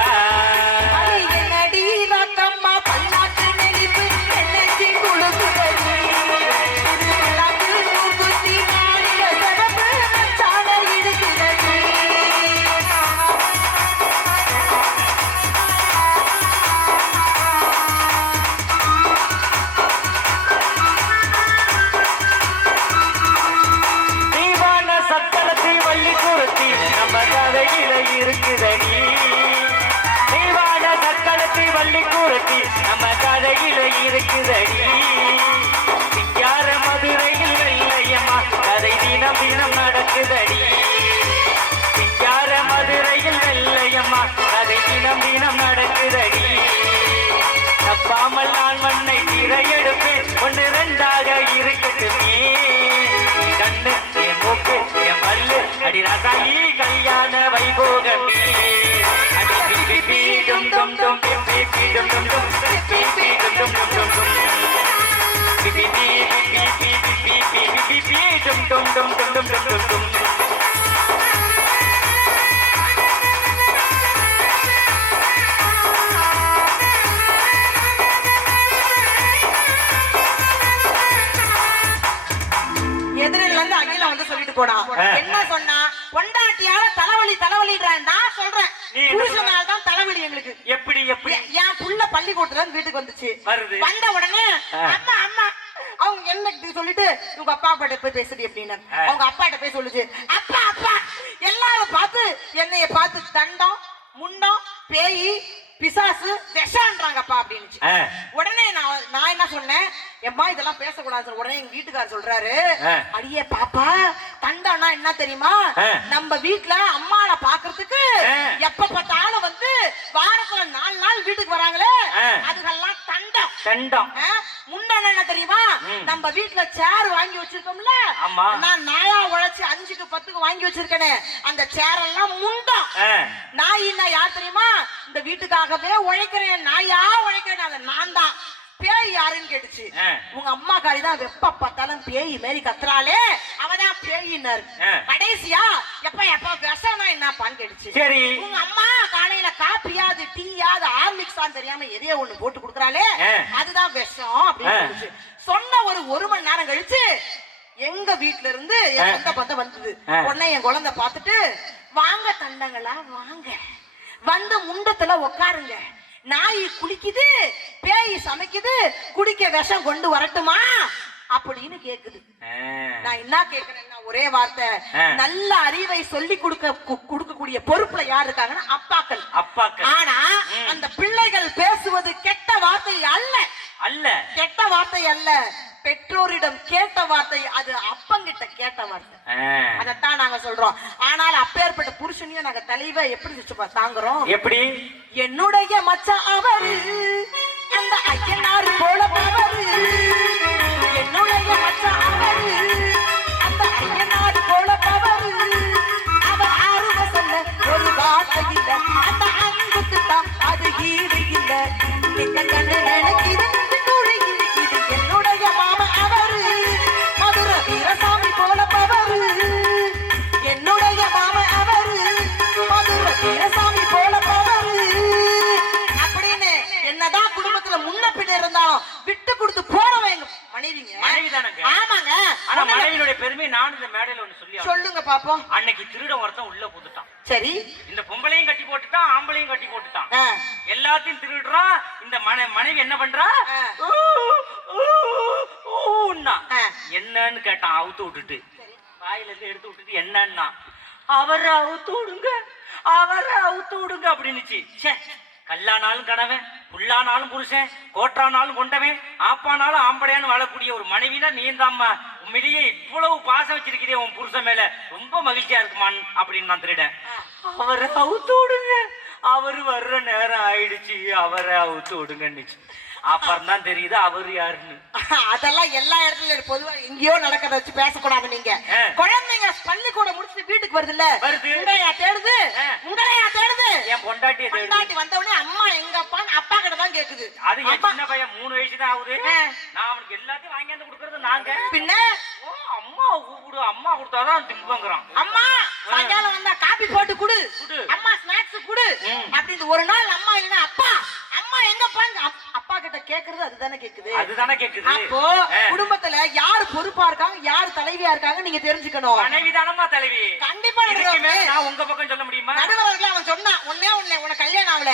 என்னடி ரக்கம்மா பல்லாக்கு நெளிப்பு என்னச்சி குழுக்குதடி, இருக்குதடி, நீவான சக்களத்தி வள்ளி கூரத்தி நம்ம கதையில இருக்குதடி, சிங்கார மதுரையில் வெள்ளையம்மா கதை தினம் தினம் நடக்குதடி, சிங்கார மதுரையில் வெள்ளையம்மா கதை தினம் தினம் நடக்குதடி, தப்பாமல் நான் மண்ணை திரையெடுப்பேன் 1-2 இருக்கட்டுமே, கண்ணு என் மூக்கு என் பல்லு அடி ராசாயி கல்யாண வைபோகமே, அடி பிப்பி பீடும் டும் டும் பிப்பி பீடும் டும் டும் பிப்பி பீடும் டும் டும் டும் டும் பிப்பி பீ பிப்பி பிப்பி பிப்பி பீடும் டும் டும் டும் டும் டும் டும் டும். போனா என்ன சொன்னா பொண்டாட்டியால தலைவலி தலைவலின்றான், நான் சொல்றேன் புருஷனால தான் தலைவலி எங்களுக்கு. எப்படி எப்படி என் புள்ள பள்ளிக்கூடத்துல வீட்டுக்கு வந்துச்சு, வந்த உடனே அம்மா அம்மா அவங்க என்ன சொல்லிட்டு உங்க அப்பா அப்பாட்ட போய் பேசுடி அப்படின்னு அவங்க அப்பாட்ட போய் சொல்லுச்சு, அப்பா அப்பா எல்லாரும் பார்த்து என்னைய பார்த்து தண்டம் முண்டம் பேயி பிசாசு விஷான்றாங்கப்பா அப்படின்னு. உடனே நான் என்ன சொன்னேன், எம்மா இதெல்லாம் பேசக்கூடாது. உடனே எங்க வீட்டுக்காரர் சொல்றாரு, அடியே பாப்பா தண்டம்னா என்ன தெரியுமா, நம்ம வீட்டுல அம்மாவை பாக்குறதுக்கு எப்ப பார்த்தாலும் வந்து வாரத்துல 4 நாள் வீட்டுக்கு வராங்களே அதுக்கெல்லாம் தண்டம். தண்டம் முன்ன என்ன தெரியுமா, நம்ம வீட்டுல சேர் வாங்கி வச்சிருக்கோம்ல, நான் நாயா உழைச்சு 5க்கு 10க்கு வாங்கி வச்சிருக்கேனே அந்த சேர் எல்லாம் முண்டம். நாயின்னா யார் தெரியுமா, இந்த வீட்டுக்காகவே உழைக்கிறேன், நாயா உழைக்கிறேன், அதை நான் தான். பேய் யாருன்னு கேட்டுச்சு, உங்க அம்மா காரி தான் வெப்ப பார்த்தாலும் பேய் மாரி கத்துறாளே அவதான் பேயினாரு. கடைசியா எப்ப எப்ப விஷம்னா என்னப்பான்னு கேட்டுச்சு. சரி உங்க அம்மா காலையில காப்பியாது டீயாது ஹார்லிக்ஸான்னு தெரியாம எதையோ ஒண்ணு போட்டு கொடுக்குறாளே அதுதான் விஷம் அப்படின்னு சொன்ன. ஒரு மணி நேரம் கழிச்சு எங்க வீட்டுல இருந்து என் சொந்த பந்தம் வந்தது. உடனே என் குழந்தை பார்த்துட்டு, வாங்க தண்டங்களா வாங்க, வந்து முண்டத்துல உட்காருங்க, நாய் குளிக்குது பேய் சமைக்குது, குடிக்க விஷம் கொண்டு வரட்டுமா அப்படின்னு கேக்குது. நான் என்ன கேக்குறேன்னா ஒரே வார்த்தை, நல்ல அறிவை சொல்லி கொடுக்கக்கூடிய பொறுப்புல யார் இருக்காங்கன்னா அப்பாக்கள். அப்பாக்கள். ஆனா அந்த பிள்ளைகள் பேசுவது கெட்ட வார்த்தை அல்ல, அல்ல கெட்ட வார்த்தை அல்ல, பெற்றோரிடம் கேட்ட வார்த்தை, அது அப்பங்கிட்ட கேட்ட வார்த்தை. அதத்தான் நாங்க சொல்றோம். ஆனால் அப்பேற்பட்ட புருஷனையும் நாங்க தலைவா எப்படி தாங்குறோம். எப்படி என்னுடைய மச்சான் அவரு அந்த ஐயனார் போல அவரு, என்னுடைய மச்சான் அவரு அந்த ஐயனார் போல அவரு, அவர் ஆறுவ சொல்ல ஒரு வார்த்தை இல்ல, அந்த அன்புக்கு தான் அது ஈடு இல்ல, இந்த கண்ணு நினைக்கிறது என்னுடைய மாமா அவரு மதுரை வீரசாமி போல பவரு, என்னுடைய மாமா அவரு மதுரை வீரசாமி போல பவரு அப்படின்னு. என்னதான் குடும்பத்துல முன்ன பின்ன இருந்தாலும் விட்டு கொடுத்து போறவங்க மனைவிங்க. மனைவிதானங்க. ஆமாங்க. ஆனா மனைவியோட பெருமை நான் இந்த மேடையில ஒன்னு சொல்லி சொல்லுங்க பாப்போம். அன்னைக்கு திருடன் ஒருத்தன் உள்ள புதுட்டான். சரி இந்த பொம்பளையும் கட்டி போட்டுட்டான், ஆம்பளையும் கட்டி போட்டுட்டான், எல்லாத்தையும் திருடுறான். இந்த மனைவி என்ன பண்றா, என்னன்னு கேட்டான். அவுத்து விட்டுட்டு வாயில இருந்து எடுத்து விட்டுட்டு என்னன்னா, அவரை அவுத்து விடுங்க, அவரை அவுத்து விடுங்க அப்படின்னுச்சு. ச்சே, கல்லானாலும் கணவன், புல்லானாலும் புருஷன், கோட்டானாலும் கொண்டவன், ஆப்பானாலும் ஆம்படையான்னு வாழக்கூடிய ஒரு மனைவினா நீ தாம்மா. உண்மையிலேயே இவ்வளவு பாசம் வச்சிருக்கிறே உன் புருஷன் மேல, ரொம்ப மகிழ்ச்சியா இருக்குமான் அப்படின்னு நான் திருடேன். அவரை அவுத்து விடுங்க, அவரு வர்ற நேரம் ஆயிடுச்சு, அவரை அவுத்து விடுங்கன்னுச்சு. அப்புறம் தான் தெரியுது அவரு யாருன்னு. அதெல்லாம் எல்லா இடத்துலயும் பொதுவா எங்கேயோ நடக்கிறத வச்சு பேசக்கூடாது. நீங்க குழந்தைங்க பள்ளிக்கூடம் முடிச்சுட்டு வீட்டுக்கு வருது இல்ல, உங்களையா தேடுது, உங்களையா தேடுது. என் பொண்டாட்டி வந்த உடனே அம்மா எங்கப்பான்னு அப்பா கிட்ட தான் கேக்குது. அது என் சின்ன பையன் 3 வயசு தான் ஆகுது. நான் அவனுக்கு எல்லாத்தையும் வாங்கி வந்து கொடுக்கறது நாங்க. பின்ன அம்மா கூப்பிடு, அம்மா கொடுத்தாதான் திம்பங்கிறான். அம்மா சாயங்காலம் வந்தா காபி போட்டு குடு, அம்மா ஸ்நாக்ஸ் குடு அப்படின்னு. ஒரு நாள் அம்மா இல்லைன்னா அப்பா, அம்மா எங்கப்பான்னு அப்பா கிட்ட கேக்குறது அதுதானே கேக்குது. அதுதானே கேக்குது. அப்போ குடும்பத்துல யாரு பொறுப்பா இருக்காங்க, யாரு தலைவியா இருக்காங்க நீங்க தெரிஞ்சுக்கணும். மனைவிதானம்மா தலைவி. கண்டிப்பா நான் உங்க பக்கம் சொல்ல முடியுமா? நடுவர்களே அவன் சொன்னா ஒன்னே உனக்கு கல்யாணம் ஆகல,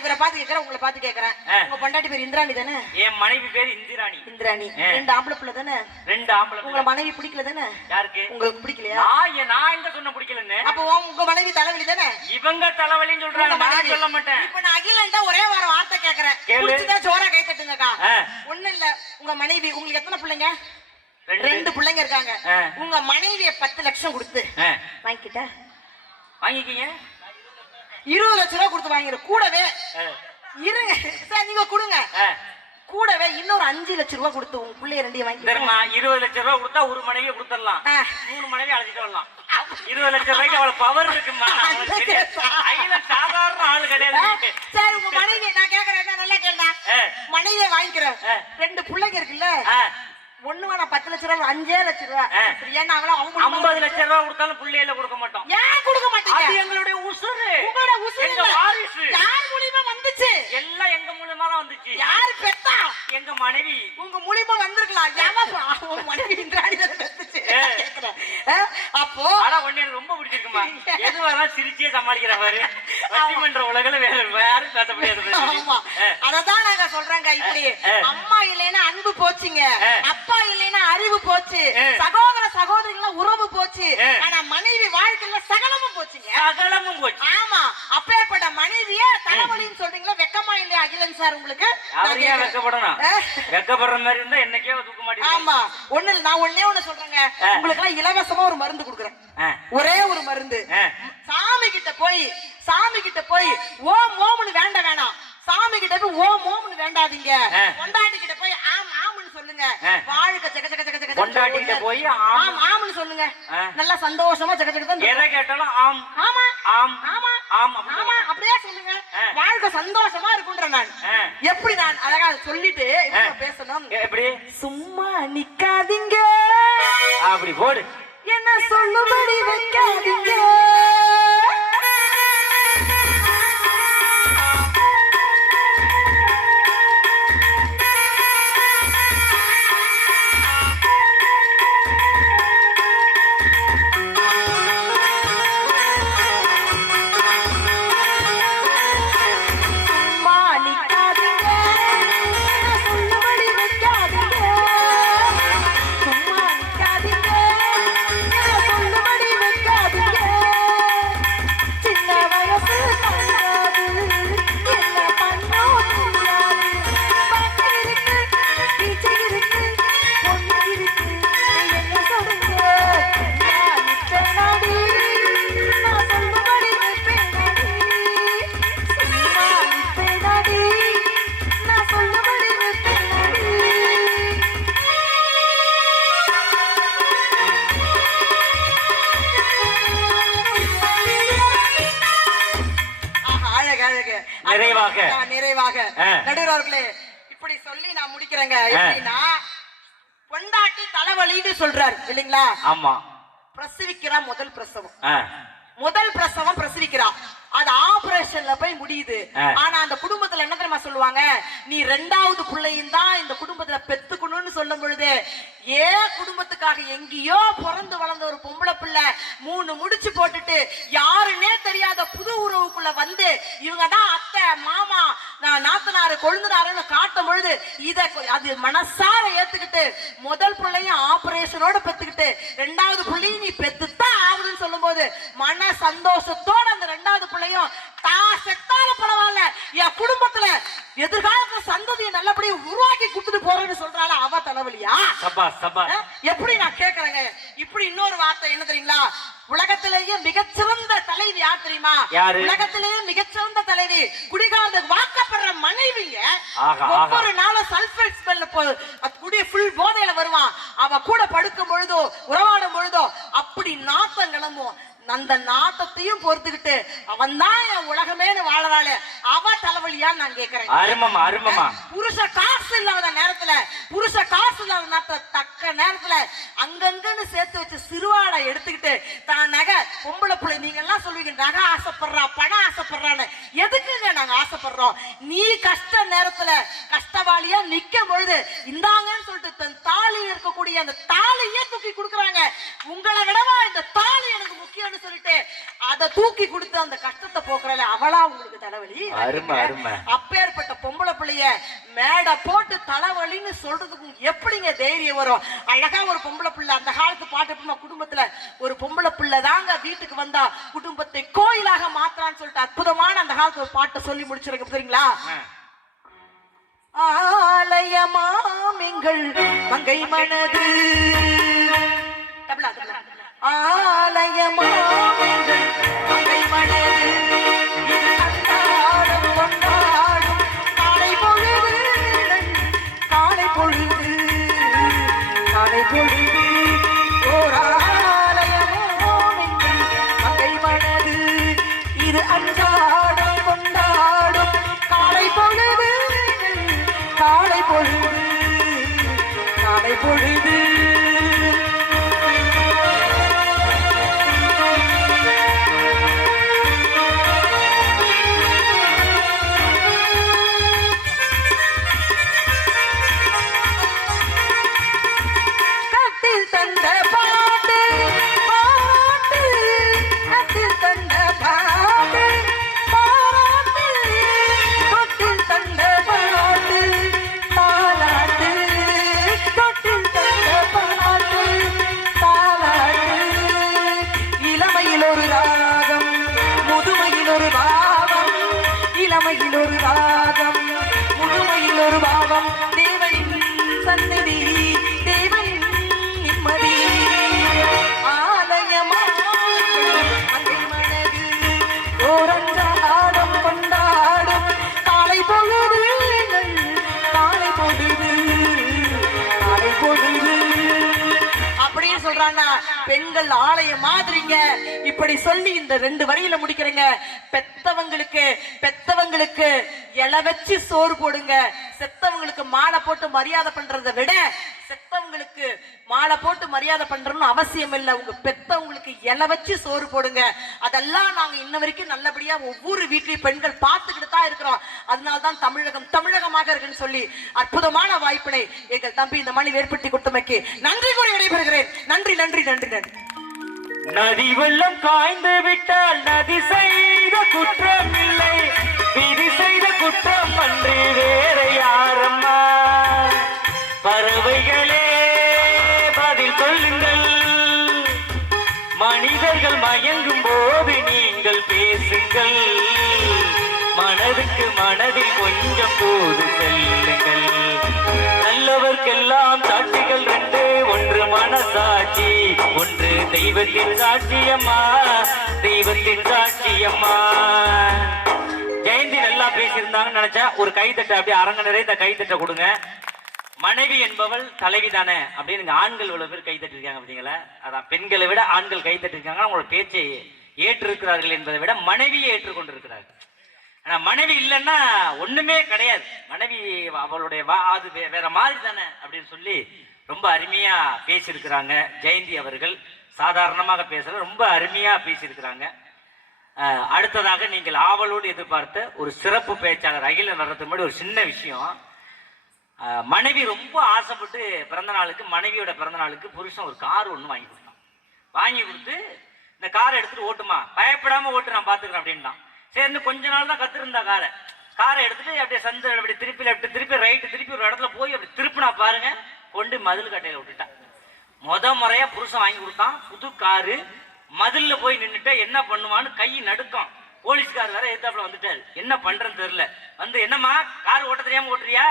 இவரை பாத்து கேக்குறேன், உங்களை பாத்து கேக்குறேன். உங்க பொண்டாட்டி பேர் இந்திராணி தானே? என் மனைவி பேர் இந்திராணி. இந்திராணி 2 ஆம்பளை பிள்ளை தானே? 2 ஆம்பளை. உங்க மனைவி பிடிக்கல தானே? யாருக்கு? உங்களுக்கு பிடிக்கலையா? நான் எங்க சொன்ன பிடிக்கலன்னு? அப்போ உங்க மனைவி தலைவலி தானே? இவங்க தலைவலின்னு சொல்றாங்க, நான் சொல்ல மாட்டேன். இப்ப நான் அகிலன்டா ஒரே வாரம் வார்த்தை கேக்குறேன், புடிச்சதா சோறா கை தட்டுங்கக்கா. ஒண்ணு இல்ல, உங்க மனைவி, உங்களுக்கு எத்தனை பிள்ளைங்க? 2 பிள்ளைங்க இருக்காங்க. உங்க மனைவிய 10 லட்சம் கொடுத்து வாங்கிக்கிட்ட, வாங்கிக்கீங்க. 20 லட்சம் ரூபாய் கொடுத்து வாங்கிரு. கூடவே இருங்க சார், நீங்க கொடுங்க, கூடவே இன்னொரு 5 லட்சம் ரூபாய் கொடுத்து உங்க பிள்ளைய 2 வாங்கி. 20 லட்சம் ரூபாய் கொடுத்தா ஒரு மனைவியை கொடுத்துடலாம், 3 மனைவி அழைச்சிட்டு வரலாம். 20 லட்சம் ரூபாய்க்கு அவ்வளவு பவர் இருக்குமா? சாதாரண ஆளு கிடையாது. சரி, உங்க மனைவி நான் கேக்குறேன், நல்லா கேட்டா மனைவியை வாங்கிக்கிறேன். 2 பிள்ளைங்க இருக்குல்ல, ஒண்ணு வேணா 10 லட்சம் ரூபாய், 5 லட்சம் ரூபாய். ஏன்னா 50 லட்சம் ரூபாய் கொடுத்தாலும் பிள்ளையில கொடுக்க மாட்டோம். ஏன் கொடுக்க மாட்டீங்க? அது எங்களுடைய உசுரு, உங்களோட உசுரு, எங்க வாரிசு. யார் மூலியமா வந்துச்சு? எல்லாம் எங்க மூலியமா தான் வந்துச்சு. யார் பெத்தா? எங்க மனைவி. உங்க மூலியமா வந்திருக்கலாம். உங்க மனைவி இந்திராணி தான் பெத்துச்சு. அப்போ ஆனா ஒண்ணு எனக்கு ரொம்ப பிடிச்சிருக்குமா, எதுவாதான் சிரிச்சே சமாளிக்கிற பாரு. பட்டிமன்ற உலகில வேற யாரும் பேச முடியாது. அததான் நாங்க சொல்றேங்க. இப்படி அம்மா இல்லைன்னா அன்பு போச்சுங்க, அப்பா இல்லைன்னா அறிவு போச்சு, சகோதர சகோதரிகள் உறவு போச்சு, ஆனா மனைவி வாழ்க்கையில சகலமும் போச்சுங்க, சகலமும் போச்சு. ஆமா, அப்பேற்பட்ட மனைவிய தலைவலின்னு சொல்றீங்களா? வெக்கமா இல்லையா அகிலன் சார் உங்களுக்கு? அவரையா வெக்கப்படணும்? வெக்கப்படுற மாதிரி இருந்தா என்னைக்கே தூக்க மாட்டேன். ஆமா, ஒண்ணு இல்ல, நான் ஒண்ணே ஒண்ணு சொல்றேங்க. உங்களுக்கு எல்லாம் இலவசமா ஒரு மருந்து கொடுக்குறேன், ஒரே ஒரு மருந்து. சாமி கிட்ட போய் ஓம் ஓம்னு வேண்டாம், சாமி கிட்ட போய் ஓம் ஓம்னு வேண்டாதீங்க, பொண்டாட்டி கிட்ட போய் ஆம் ஆம்னு சொல்லுங்க. வாழ்க்கை ஜக ஜக ஜக ஜக. பொண்டாட்டி கிட்ட போய் ஆம் ஆம்னு சொல்லுங்க, நல்லா சந்தோஷமா ஜக ஜக தான். எதை கேட்டாலும் ஆம் ஆமா ஆம் ஆமா ஆம் ஆமா அப்படியே சொல்லுங்க. வாழ்க்கை சந்தோஷமா இருக்குன்ற நான் எப்படி நான் அழகா சொல்லிட்டு பேசணும். எப்படி? சும்மா நிக்காதீங்க, அப்படி போடு, என்ன சொல்லும்படி வைக்காதீங்க. நிறைவாக நடுவர் அவர்களே, இப்படி சொல்லி நான் முடிக்கிறேங்க. எப்படின்னா, பொண்டாட்டி தலைவலின்னு சொல்றாரு இல்லைங்களா? ஆமா. பிரசவிக்கிறா, முதல் பிரசவம் பிரசவிக்கிறா, அது ஆபரேஷன்ல போய் முடியுது. ஆனா அந்த குடும்பத்துல என்ன தெரியுமா சொல்லுவாங்க? நீ 2வது பிள்ளையும் தான் இந்த குடும்பத்துல பெத்துக்கணும்னு சொல்லும் பொழுது, குடும்பத்துக்காக எங்கேயோ பிறந்து வளர்ந்த ஒரு பொம்பளை பிள்ளை 3 முடிச்சு போட்டுட்டு யாருன்னே தெரியாத புது உறவுக்குள்ள வந்து இவங்கதான் அத்தை மாமா நாத்தனாரு கொழுந்தனாருன்னு காட்டும் பொழுது அது மனசார ஏத்துக்கிட்டு முதல் பிள்ளையும் ஆபரேஷனோட பெத்துக்கிட்டு 2வது பிள்ளையும் நீ பெத்துத்தான் ஆகுதுன்னு சொல்லும் போது மன சந்தோஷத்தோட அந்த 2வது பிள்ளையும் தான் செத்தாலும் பரவாயில்ல, என் குடும்பத்துல எதிர்காலத்துல சந்ததியை நல்லபடியா உருவாக்கி கொடுத்துட்டு போறேன்னு சொல்றாள, அவ தலைவலியா? எப்படி நான் கேக்குறேங்க. இப்படி இன்னொரு வார்த்தை என்ன தெரியுங்களா? உலகத்திலேயே மிகச்சிறந்த தலைவி யார் தெரியுமா? உலகத்திலேயே மிகச்சிறந்த தலைவி குடிகாரத வாக்கப்படுற மனைவிங்க. ஒவ்வொரு நாளும் சல்பேட் ஸ்மெல் குடிய ஃபுல் போதையில வருவான். அவ கூட படுக்கும் பொழுதோ உறவாடும் பொழுதோ அப்படி நாத்தம் கிளம்பும். அந்த நாட்டத்தையும் பொறுத்துக்கிட்டு அவன் தான் என் உலகமேனு வாழறாளே, அவ தலைவலியான்னு நான் கேக்குறேன். புருஷ காசு இல்லாத நேரத்துல, புருஷ காசு இல்லாத நேரத்துல தக்க நேரத்துல அங்கங்கன்னு சேர்த்து வச்சு சிறுவாடை எடுத்துக்கிட்டு தான் நகை, பொம்பளை பிள்ளை நீங்க எல்லாம் சொல்லுவீங்க நகை ஆசைப்படுறா பணம் ஆசைப்படுறான்னு. எதுக்குங்க நாங்க ஆசைப்படுறோம்? நீ கஷ்ட நேரத்துல கஷ்டவாளியா நிக்கும் பொழுது இந்தாங்கன்னு சொல்லிட்டு தன் தாலி இருக்கக்கூடிய அந்த தாலியே தூக்கி கொடுக்குறாங்க. உங்களை விடவா இந்த தாலி எனக்கு முக்கியம் சொல்லிட்டு அத தூக்கி கொடுத்து அந்த கஷ்டத்தை போக்குறல, அவளா உங்களுக்கு தலைவலி? அப்பேற்பட்ட பொம்பளை பிள்ளைய மேடை போட்டு தலைவலின்னு சொல்றதுக்கு எப்படிங்க தைரியம் வரும்? அழகா ஒரு பொம்பளை பிள்ளை அந்த காலத்து பாட்டு, குடும்பத்துல ஒரு பொம்பளை பிள்ளை தாங்க வீட்டுக்கு வந்தா குடும்பத்தை கோயிலாக மாத்திரான்னு சொல்லிட்டு அற்புதமான அந்த காலத்து ஒரு பாட்டை சொல்லி முடிச்சிருக்க தெரியுங்களா? ஆலயமாமிங்கள் மங்கை மனது ஆலயமாமிங்கள் மங்கை மனது இது கண்டாடும் கொண்டாடும் காலை பொழுது காலை பொழுது காலை பொழுது ஓர் ஆலயமாமிங்கள் மங்கை மனது இது அன்றாடும் கொண்டாடும் காலை பொழுது காலை பொழுது காலை பொழுது. இளமையில் ஒரு ராகம் முழுமையில் ஒரு பாவம் தேவனின் சந்நிதி தேவனின் நிம்மதி ஆலயமாங்கை மனது ஓரஞ்சாடம் கொண்டாடும் காலை பொழுது காலை பொழுது காலை பொழுது அப்படின்னு சொல்றான்னா பெண்கள் ஆலய மாதிரிங்க. இப்படி சொல்லி இந்த 2 வரியில முடிக்கிறேங்க. பெத்தவங்களுக்கு இலை வச்சு சோறு போடுங்க. செத்தவங்களுக்கு மாலை போட்டு மரியாதை பண்றதை விட செத்தவங்களுக்கு மாலை போட்டு மரியாதை பண்றோம்னு அவசியம் இல்லை. உங்க பெத்தவங்களுக்கு இலை வச்சு சோறு போடுங்க. அதெல்லாம் நாங்க இன்ன வரைக்கும் நல்லபடியா ஒவ்வொரு வீட்லயும் பெண்கள் பார்த்துக்கிட்டு தான் இருக்கிறோம். அதனால்தான் தமிழகம் தமிழகமாக இருக்குன்னு சொல்லி அற்புதமான வாய்ப்பினை எங்கள் தம்பி இந்த மணி ஏற்படுத்தி கொடுத்தமைக்கு நன்றி கூறி விடைபெறுகிறேன். நன்றி நன்றி நன்றி நன்றி. நதி வெள்ளம் காய்ந்து விட்டால் நதி செய்த குற்றம் இல்லை, விதி செய்த குற்றம் அன்று வேற யாரம்மா? பறவைகளே பதில் சொல்லுங்கள், மனிதர்கள் மயங்கும் போது நீங்கள் பேசுங்கள், மனதுக்கு மனதில் கொஞ்சம் போது செல்லுங்கள். நல்லவர்க்கெல்லாம் சாட்சிகள் 2, ஒன்று மனசாட்சி, ஒன்று தெய்வத்தின் சாட்சியம்மா, தெய்வத்தின் சாட்சியம்மா. ஜெயந்தி நல்லா பேசியிருந்தாங்கன்னு நினைச்சா ஒரு கைத்தட்டை அப்படியே அரங்க நிறைய இந்த கைத்தட்டை கொடுங்க. மனைவி என்பவள் தலைவி தானே அப்படின்னு ஆண்கள் இவ்வளவு பேர் கைத்தட்டி இருக்காங்க பார்த்தீங்களா? அதான் பெண்களை விட ஆண்கள் கைத்தட்டி இருக்காங்க. அவங்களோட பேச்சை ஏற்றிருக்கிறார்கள் என்பதை விட மனைவியை ஏற்றுக்கொண்டிருக்கிறார்கள். ஆனா மனைவி இல்லைன்னா ஒண்ணுமே கிடையாது. மனைவி அவளுடைய அது வேற மாதிரி தானே அப்படின்னு சொல்லி ரொம்ப அருமையா பேசியிருக்கிறாங்க. ஜெயந்தி அவர்கள் சாதாரணமாக பேசல, ரொம்ப அருமையா பேசியிருக்கிறாங்க. அடுத்ததாக நீங்கள் ஆவலோடு எதிர்பார்த்த ஒரு சிறப்பு பேச்சாளர் அகில நடத்தும் முன்னாடி ஒரு சின்ன விஷயம். மனைவி ரொம்ப ஆசைப்பட்டு பிறந்த நாளுக்கு, மனைவியோட பிறந்த நாளுக்கு புருஷன் ஒரு கார் ஒன்று வாங்கி கொடுத்தான். வாங்கி கொடுத்து இந்த காரை எடுத்துட்டு ஓட்டுமா, பயப்படாம ஓட்டு, நான் பாத்துக்கிறேன் அப்படின்ட்டான். சரி கொஞ்ச நாள் தான் கத்துருந்தா காரை எடுத்துட்டு அப்படியே சந்து அப்படி திருப்பி லெஃப்ட் திருப்பி ரைட்டு திருப்பி ஒரு இடத்துல போய் அப்படி திருப்பினா பாருங்க, கொண்டு மதில் கட்டையில விட்டுட்டான். முறையா புருஷன் வாங்கி கொடுத்தான் புது காரு, மதில்ல போய் நின்னுட்டு என்ன பண்ணுவான்னு கை நடுக்கம். போலீஸ்கார் வேற எதிர்த்தாப்புல வந்துட்டாரு. என்ன பண்றேன்னு தெரியல. வந்து என்னம்மா கார் ஓட்ட தெரியாம ஓட்டுறியா,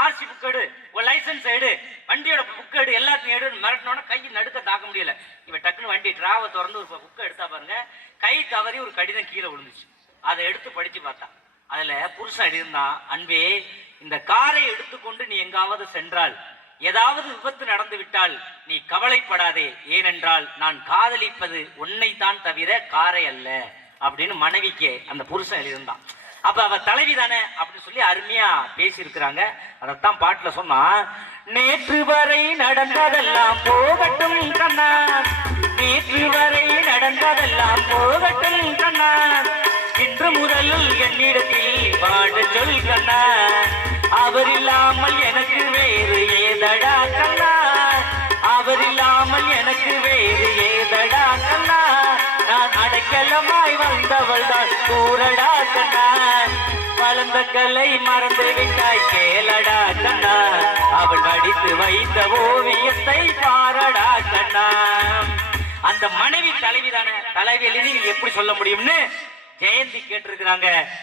ஆர்சி புக் எடு, உன் லைசன்ஸ் எடு, வண்டியோட புக் எடு, எல்லாத்தையும் எடு மிரட்டினோட கை நடுக்க தாக்க முடியல. இவன் டக்குன்னு வண்டி டிராவை திறந்து ஒரு புக்கை எடுத்தா பாருங்க, கை தவறி ஒரு கடிதம் கீழே விழுந்துச்சு. அதை எடுத்து படிச்சு பார்த்தா அதுல புருஷன் எழுதியிருந்தான், அன்பே இந்த காரை எடுத்துக்கொண்டு நீ எங்காவது சென்றால் ஏதாவது விபத்து நடந்து விட்டால் நீ கவலைப்படாதே, ஏனென்றால் நான் காதலிப்பது உன்னைத்தான் தவிர காரை அல்ல அப்படின்னு மனைவிக்கு அந்த புருஷன் எழுதியிருந்தான். அப்ப அவ தலைவி தானே அப்படின்னு சொல்லி அருமையா பேசி இருக்கிறாங்க. அதத்தான் பாட்டுல சொன்னா, நேற்று வரை நடந்ததெல்லாம் போகட்டும் கண்ணா, நேற்று வரை நடந்ததெல்லாம் போகட்டும் கண்ணா, இன்று முதல் என்னிடத்தில் பாட சொல் கண்ணா, அவர் இல்லாமல் எனக்கு வேறு ஏதடா கண்ணா, அவர் இல்லாமல் எனக்கு வேறு ஏதடா கண்ணா, நான் அடைக்கலமாய் வந்தவள் தான் கூறடா கண்ணா, வளர்ந்த கலை மறந்து விட்டாய் கேளடா கண்ணா, அவள் வடித்து வைத்த ஓவியத்தை பாரடா கண்ணா. அந்த மனைவி தலைவி தானே, தலைவி எழுதி எப்படி சொல்ல முடியும்னு ஜெயந்தி கேட்டிருக்கிறாங்க.